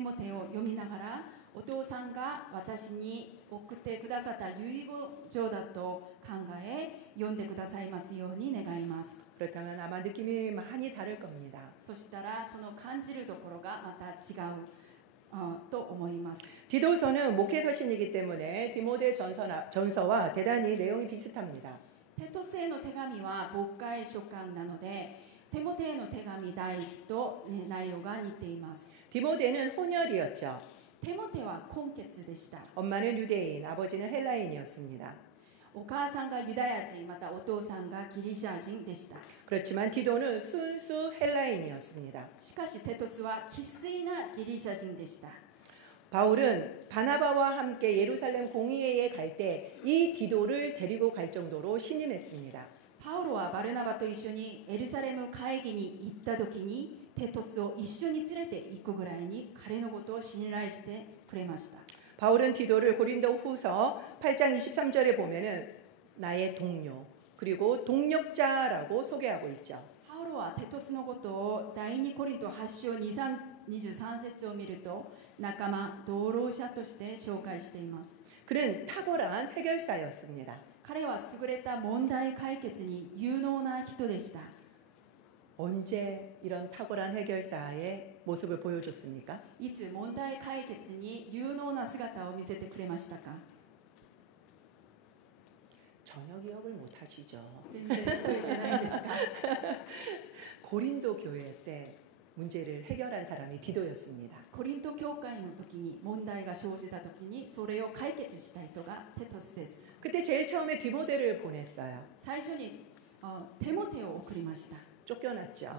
モテを読みながらお父さんが私に送ってくださった遺言状だと考え読んでくださいますように願います。 그렇다면 아마 느낌이 많이 다를 겁니다. そしたらその感じるところがまた違うと思います。 디도서는 목회서신이기 때문에 디모데 전서와 대단히 내용이 비슷합니다. テトスへの手紙は牧会書簡なのでテモテへの手紙第一と、内容が似ています。 디모데는 혼혈이었죠. テモテは混血でした。 엄마는 유대인, 아버지는 헬라인이었습니다. お母さんがユダヤ人、またお父さんがギリシャ人でした。 그렇지만 디도는 순수 헬라인이었습니다. しかしテトスは生粋なギリシャ人でした。 바울은 바나바와 함께 예루살렘 공의회에 갈 때 이 디도를 데리고 갈 정도로 신임했습니다. パウロはバルナバと一緒にエルサレム会議に行った時にテトスを一緒に連れて行くぐらいに彼のことを信頼してくれました。 바울은 디도를 고린도후서 8장 23절에 보면은 나의 동료 그리고 동력자라고 소개하고 있죠. パウロはテトスのことを第2コリント8章23節を見ると仲間同労者として紹介しています。 그는 탁월한 해결사였습니다. 彼は優れた問題解決に有能な人でした。 언제 이런 탁월한 해결사의 모습을 보여줬습니까? いつ問題解決に有能な姿を見せてくれましたか？ 전혀 기억을 못 하시죠. 全然覚えてないですか？ 고린도 교회 때 문제를 해결한 사람이 디도였습니다. コリント教会の時に問題が生じた時にそれを解決した人がテトスです。 그때 제일 처음에 디모데를 보냈어요. 最初にテモテを送りました。 쫓겨났죠.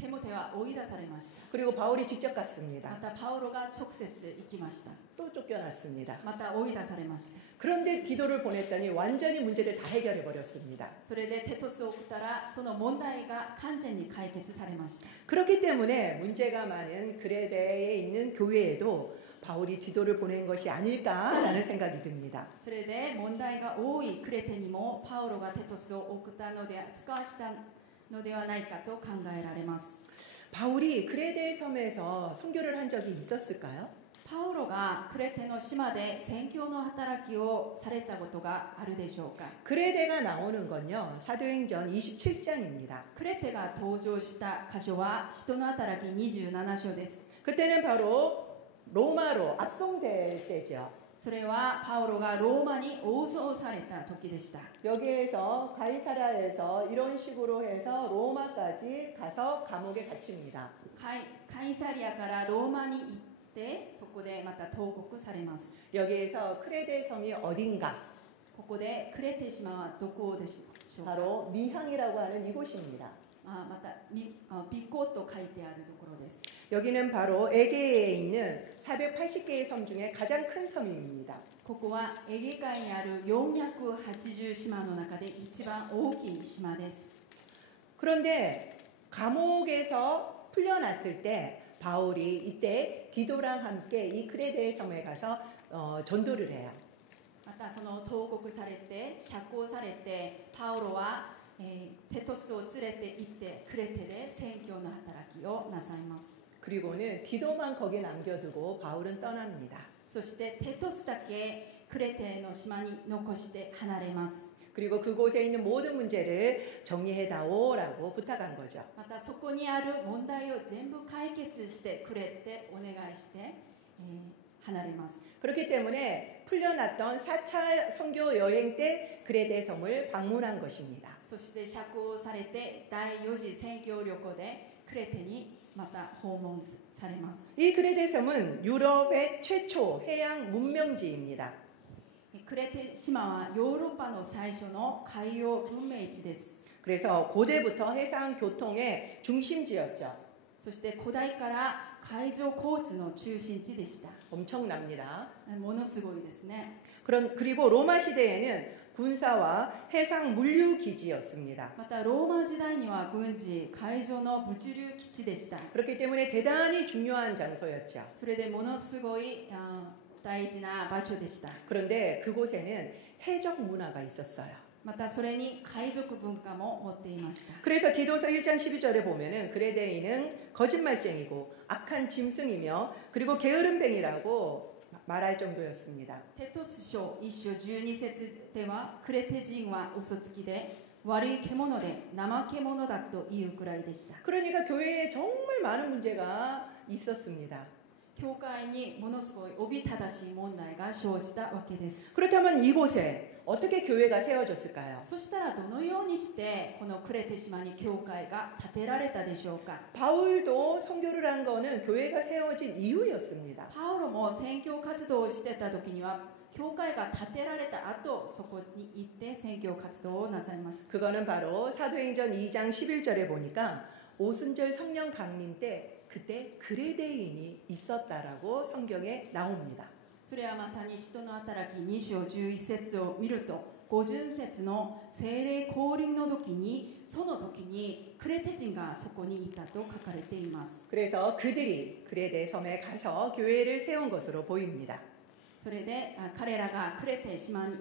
テモテは追い出されました。 그리고 바울이 직접 ま 갔습니다. たパウロが直接行きました。 또 쫓겨났습니다. また追い出されました。 그런데 디도를 보냈더니 완전히 문제를 다 해결해 버렸습니다. それでテトスを送ったらその問題が完全に解決されました。 그렇기 때문에 문제가 많은 그레데에 있는 교회에도 바울이 디도를 보낸 것이 아닐까라는 생각이 듭니다. それで問題が多いクレテにもパウロがテトスを送ったので使わしたのではないかと考えられます。 바울이 그레데 섬에서 선교를 한 적이 있었을까요? パウロがクレテの島で宣教の働きをされたことがあるでしょうか？ 그레데가 나오는 건요 사도행전 27장입니다. クレテが登場した箇所は使徒の働き27章です。 그때는 바로 로마로 압송될 때죠. それはパウロがローマに王送された時でした。 여기에서 가이사라에서 이런 식으로 해서 로마까지 가서 감옥에 갇힙니다. カイサリアからローマに行ってそこでまた投獄されます。 여기에서 크레데 섬이 어딘가 ここでクレテ島はどこでしょうか？ 바로 미향이라고 하는 이곳입니다. またビコと書いてあるところです。 여기는 바로 에게에 있는 480개의 섬 중에 가장 큰 섬입니다. ここはエゲ海にある480島の中で一番大きい島です。 그런데 감옥에서 풀려났을 때 바울이 이때 디도랑 함께 이 크레데 섬에 가서 전도를 해요. またその投獄されて釈放されてパウロは、テトスを連れて行ってクレテで宣教の働きをなさいます。 그리고는 디도만 거기에 남겨두고 바울은 떠납니다. そしてテトスだけクレテの島に残して離れます。 그리고 그곳에 있는 모든 문제를 정리해다오라고 부탁한 거죠. またそこにある問題を全部解決してくれってお願いして、離れます。 그렇기 때문에 풀려났던 4차 선교 여행 때 그레데 섬을 방문한 것입니다. そして釈放されて第4次宣教旅行でクレテにまた訪問されます。 이 그레데 섬은 유럽의 최초 해양 문명지입니다. クレテ島はヨーロッパの最初の海洋文明地です。 그래서 고대부터 해상 교통의 중심지였죠. そして古代から海上交通の中心地でした。 엄청납니다. ものすごいですね。 그리고 로마 시대에는 군사와 해상 물류 기지였습니다. またローマ時代には軍事、海上の物流基地でした。 그렇기 때문에 대단히 중요한 장소였죠. それでものすごい大事な場所でした。 그런데 그곳에는 해적 문화가 있었어요. またそれに海賊文化も持っていました。 그래서 디도서 1장 12절에 보면은 그레데인은 거짓말쟁이고 악한 짐승이며 그리고 게으름뱅이라고 말할 정도였습니다. テトス書1章12節ではクレテ人は嘘つきで悪い獣で怠け者だというくらいでした。 그러니까 교회에 정말 많은 문제가 있었습니다. 教会にものすごいおびただしい問題が生じたわけです。 그렇다면 이곳에 어떻게 교회가 세워졌을까요? そしたらどのようにしてこのクレテ島に教会が建てられたでしょうか？ 바울도 선교를 한 거는 교회가 세워진 이유였습니다. パウロも宣教活動をしてた時には教会が建てられた後そこに行って宣教活動をなさいました。 그거는 바로 사도행전 2장 11절에 보니까 오순절 성령 강림 때 그때 그레데인이 있었다라고 성경에 나옵니다. それはまさに使徒の働き2章11節を見ると50節の聖霊降臨の時にその時にクレテ人がそこにいたと書かれています。 그래서 그들이 그레데 섬에 가서 교회를 세운 것으로 보입니다. それで彼らがクレテ島に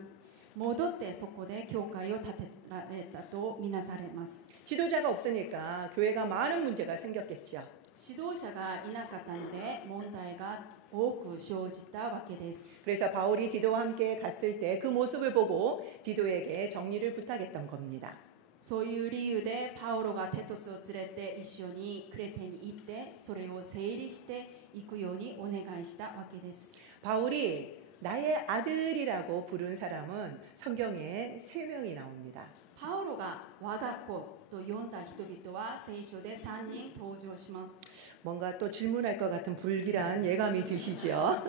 戻ってそこで教会を建てられたとみなされます。 지도자가 없으니까 교회가 많은 문제가 생겼겠죠. 指導者がいなかったので問題が多く生じたわけです。 그래서 바울이 디도와 함께 갔을 때 그 모습을 보고 디도에게 정리를 부탁했던 겁니다. そういう理由でパウロがテトスを連れて一緒にクレテに行ってそれを整理していくようにお願いしたわけです。 바울이 나의 아들이라고 부른 사람은 성경에 3명이 나옵니다. パウロが我が子と呼んだ人々は聖書で3人登場します。 뭔가 또 질문할 것 같은 불길한 예감이 드시죠?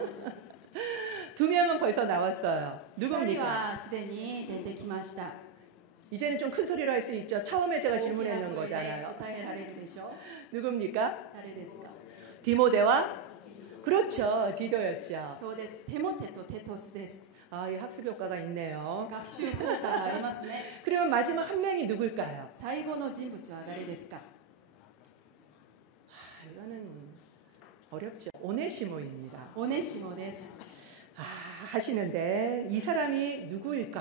2명은 벌써 나왔어요. 2人 누굽니까? はすでに出てきました。 이제는 좀 큰 소리로 할 수 있죠. 처음에 제가 大きな 질문했는 声で 거잖아요. 答えられるでしょう。 누굽니까? 誰ですか？ 디모데와? 그렇죠. 디도였죠. そうです。テモテとテトスです。 아, 이 학습 효과가 있네요. 学習効果がありますね。 그러면 마지막 한 명이 누굴까요? 最後の人物は誰ですか？ 이거는 어렵죠. 오네시모입니다. オネシモです。 하시는데 이 사람이 누구일까?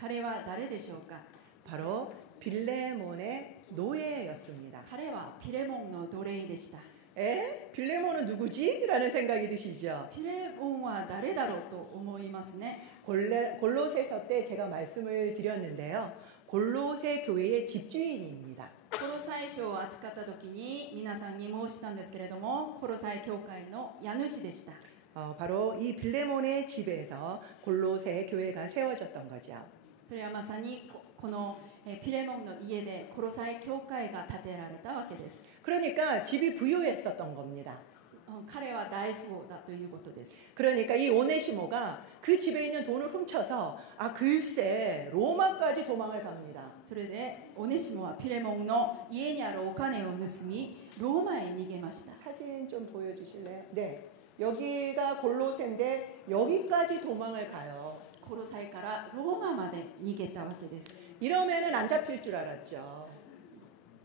彼は誰でしょうか？ 바로 빌레몬의 노예였습니다. 彼はピレモンの奴隷でした。 빌레몬은 누구지? 라는 생각이 드시죠? ピレモンは誰だろうと思いますね。 골로새서 때 제가 말씀을 드렸는데요. 골로새 교회의 집주인입니다. コロサイ書を扱った時に皆さんに申したんですけれども、コロサイ教会の家主でした。 바로 이 빌레몬의 집에서 골로새 교회가 세워졌던 거죠. それはまさにこのピレモンの家でコロサイ教会が建てられたわけです。 그러니까 집이 부유했었던 겁니다. 彼は大富豪だということです。 그러니까 이 오네시모가 그 집에 있는 돈을 훔쳐서 글쎄 로마까지 도망을 갑니다. それでオネシモはピレモンの家にあるお金を盗みローマへ逃げました。 사진 좀 보여주실래요? 네, 여기가 골로새인데 여기까지 도망을 가요. コロサイからローマまで逃げたわけです。 이러면은 안 잡힐 줄 알았죠.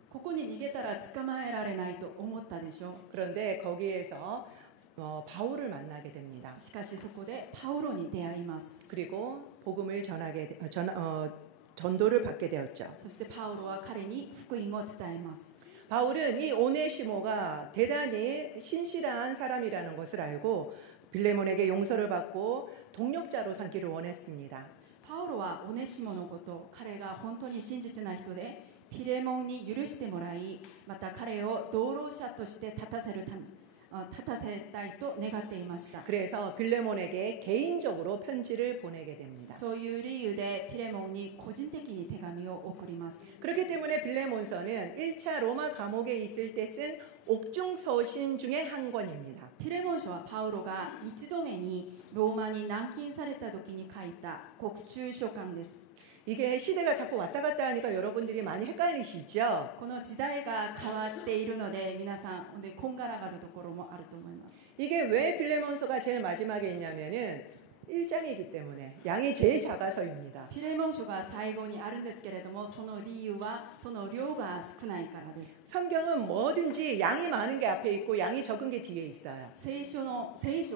ここに逃げたら捕まえられないと思ったでしょう。 그런데 거기에서 바울을 만나게 됩니다. しかしそこでパウロに出会います。 그리고 복음을 전도를 받게 되었죠. そしてパウロは彼に福音を伝えます。 바울은 이 오네시모가 대단히 신실한 사람이라는 것을 알고 빌레몬에게 용서를 받고 동력자로 삼기를 원했습니다. パウロはオネシモのこと、彼が本当に真実な人でピレモンに許してもらい、また彼を同労者として立たせたいと願っていました。 그래서 빌레몬에게 개인적으로 편지를 보내게 됩니다. そういう理由でピレモンに個人的に手紙を送ります。 그렇기 때문에 빌레몬서는 1차 로마 감옥에 있을 때 쓴 옥중 서신 중에 한 권입니다. ピレモン書はパウロが一度目にローマに軟禁された時に書いた獄中書簡です。 이게 시대가 자꾸 왔다 갔다 하니까 여러분들이 많이 헷갈리시죠? この時代が変わっているので皆さんでこんがらがるところもあると思います。 이게 왜 빌레몬서가 제일 마지막에 있냐면은 1장이기 때문에 양이 제일 작아서입니다. ピレモン書が最後にあるんですけれども、その理由はその量が少ないからです。 성경은 뭐든지 양이 많은 게 앞에 있고 양이 적은 게 뒤에 있어요. 聖書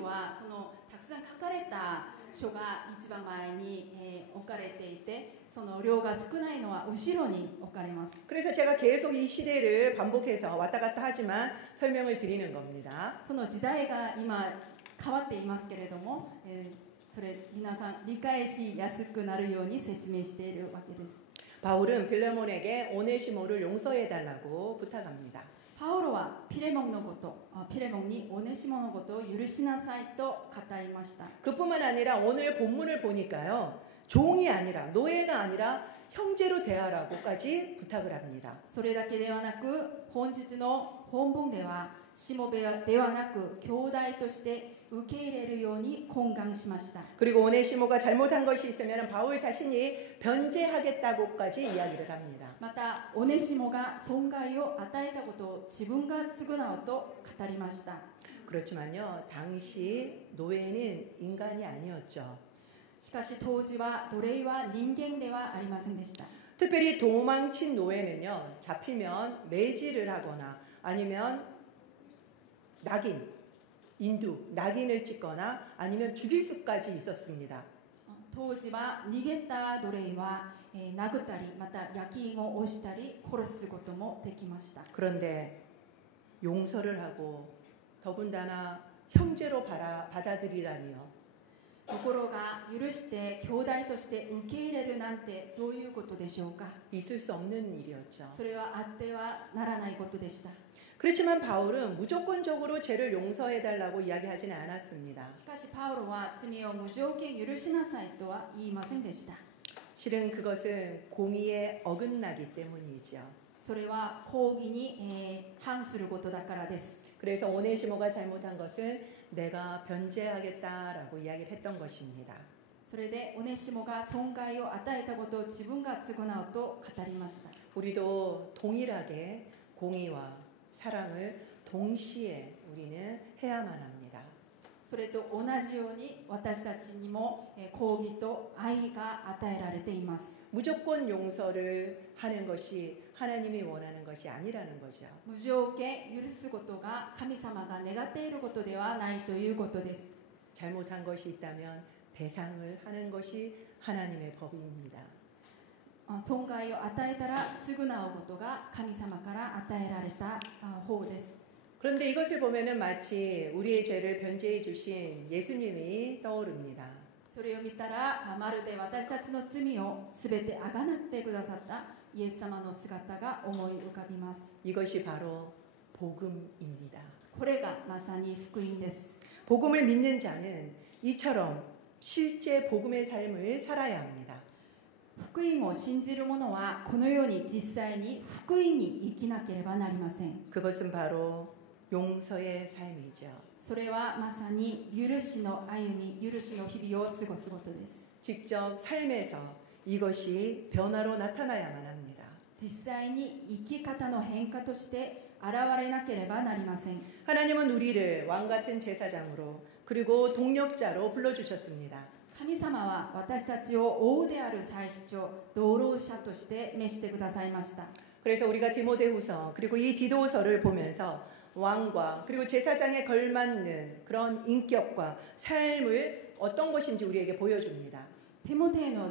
はそのたくさん書かれた書が一番前に、置かれていて、その量が少ないのは後ろに置かれます。 그래서 제가 계속 이 시대를 반복해서 왔다 갔다 하지만 설명을 드리는 겁니다. その時代が今変わっていますけれども、それ皆さん理解しやすくなるように説明しているわけです。 바울은 빌레몬에게 오네시모를 용서해달라고 부탁합니다. パウロはピレモンにオネシモのことを許しなさいと語りました。 그뿐만 아니라 오늘 본문을 보니까요, 종이 아니라 노예가 아니라 형제로 대하라고까지 부탁을 합니다. それだけではなく、本日の本文ではしもべではなく兄弟として受け入れるように懇願しました。 그리고 오네시모가 잘못한 것이 있으면 바울 자신이 변제하겠다고까지 이야기를 합니다. またオネシモが損害を与えたことを自分が償うと語りました。 그렇지만요, 당시 노예는 인간이 아니었죠. しかし当時は奴隷は人間ではありませんでした。 특별히 도망친 노예는요, 잡히면 매질을 하거나 아니면 낙인, 인두, 낙인을 찍거나 아니면 죽일 수까지 있었습니다. 当時は逃げた奴隷は、殴ったりまた焼き印を押したり殺すこともできました。 그런데 용서를 하고 더군다나 형제로 받아들이라니요. ところが許して兄弟として受け入れるなんてどういうことでしょうか。 있을 수 없는 일이었죠. それはあってはならないことでした。 그렇지만 바울은 무조건적으로 죄를 용서해달라고 이야기하지는 않았습니다. しかしパウロは罪を無条件許しなさいとは言いませんでした。 실은 그것은 공의에 어긋나기 때문이죠. それは公義に、反することだからです。 그래서 오네시모가 잘못한 것은 내가 변제하겠다라고 이야기를 했던 것입니다. それでオネシモが損害を与えたことを自分が償うと語りました。 우리도 동일하게 공의와 사랑을 동시에 우리는 해야만 합니다. それと同じように私たちにも公義と愛が与えられています。 무조건 용서를 하는 것이 하나님이 원하는 것이 아니라는 거죠. 無条件許すことが神様が願っていることではないということです。 잘못한 것이 있다면 배상을 하는 것이 하나님의 법입니다. 損害を与えたら償うことが神様から与えられた方です。 그런데 이것을 보면은 마치 우리의 죄를 변제해 주신 예수님이 떠오릅니다. それを見たらまるで私たちの罪をすべてあがなってくださったイエス様の姿が思い浮かびます。 이것이 바로 복음입니다. これがまさに福音です。 복음을 믿는 자는 이처럼 실제 복음의 삶을 살아야 합니다. 福音を信じる者はこのように実際に福音に生きなければなりません。 그것은 바로 용서의 삶이죠. それはまさに許しの歩み、許しの日々を過ごすことです。 직접 삶에서 이것이 변화로 나타나야만 합니다. 実際に生き方の変化として現れなければなりません。 하나님은 우리를 왕 같은 제사장으로 그리고 동력자로 불러주셨습니다. 神様は私たちを王である祭司長、同労者として召してくださいました。 그래서 우리가 디모데후서 그리고 이 디도서를 보면서 왕과 그리고 제사장에 걸맞는 그런 인격과 삶을 어떤 것인지 우리에게 보여줍니다. テモテへの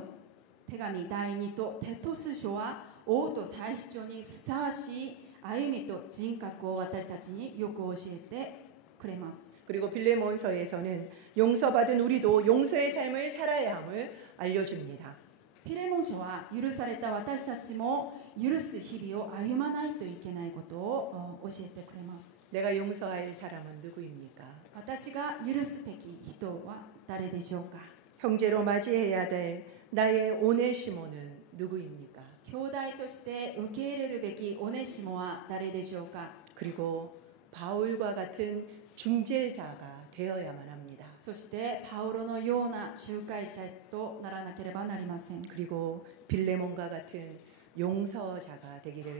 手紙第2とテトス書は王と祭司長にふさわしい歩みと人格を私たちによく教えてくれます。 그리고 빌레몬서에서는 용서받은 우리도 용서의 삶을 살아야 함을 알려줍니다. ピレモン書は許された私たちも許す日々を歩まないといけないことを教えてくれます。 내가 용서할 사람은 누구입니까? 私が許すべき人は誰でしょうか。 형제로 맞이해야 될 나의 오네시모는 누구입니까? 兄弟として受け入れるべきオネシモは誰でしょうか。 그리고 바울과 같은 중재자가 되어야만 합니다. そしてパウロのような仲介者とならなければなりません。 그리고 빌레몬과 같은 용서자가 되기를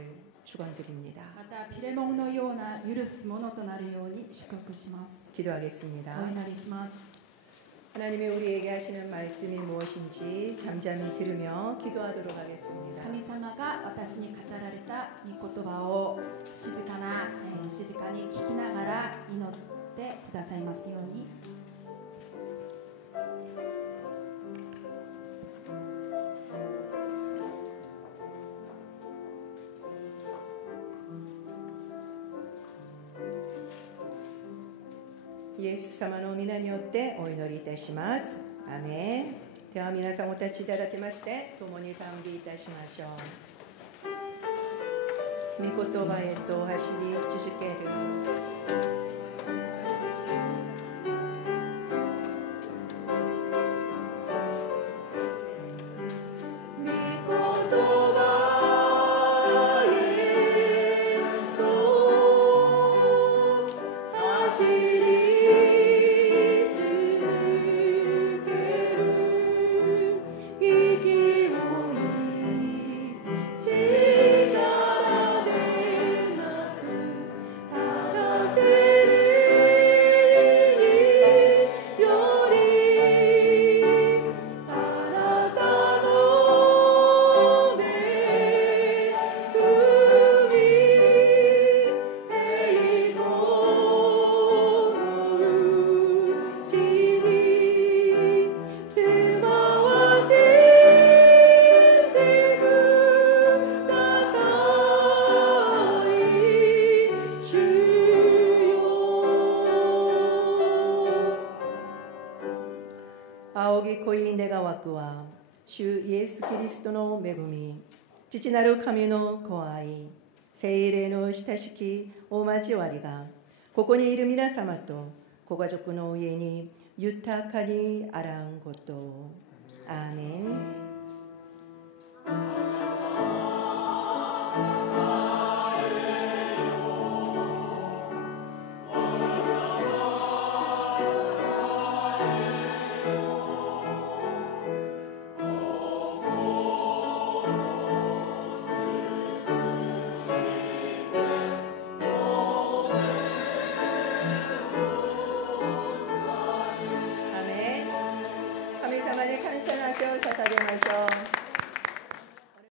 축원드립니다. またピレモンのような許すものとなるように祝福します。 기도하겠습니다. お祈りします。 하나님이 우리에게 하시는 말씀이 무엇인지 잠잠히 들으며 기도하도록 하겠습니다. 神様が私に語られた御言葉を静かに聞きながら祈ってくださいますように。イエス様の皆によってお祈りいたします。アメン。では皆さんお立ちいただきまして共に賛美いたしましょう。御言葉へと走り続ける。力でなくぎ恋願わくは主イエス・キリストの恵み、父なる神のご愛、聖霊の親しきお交わりが、ここにいる皆様とご家族の上に豊かにあらんこと。アーメン。神様に感謝の足を捧げましょう。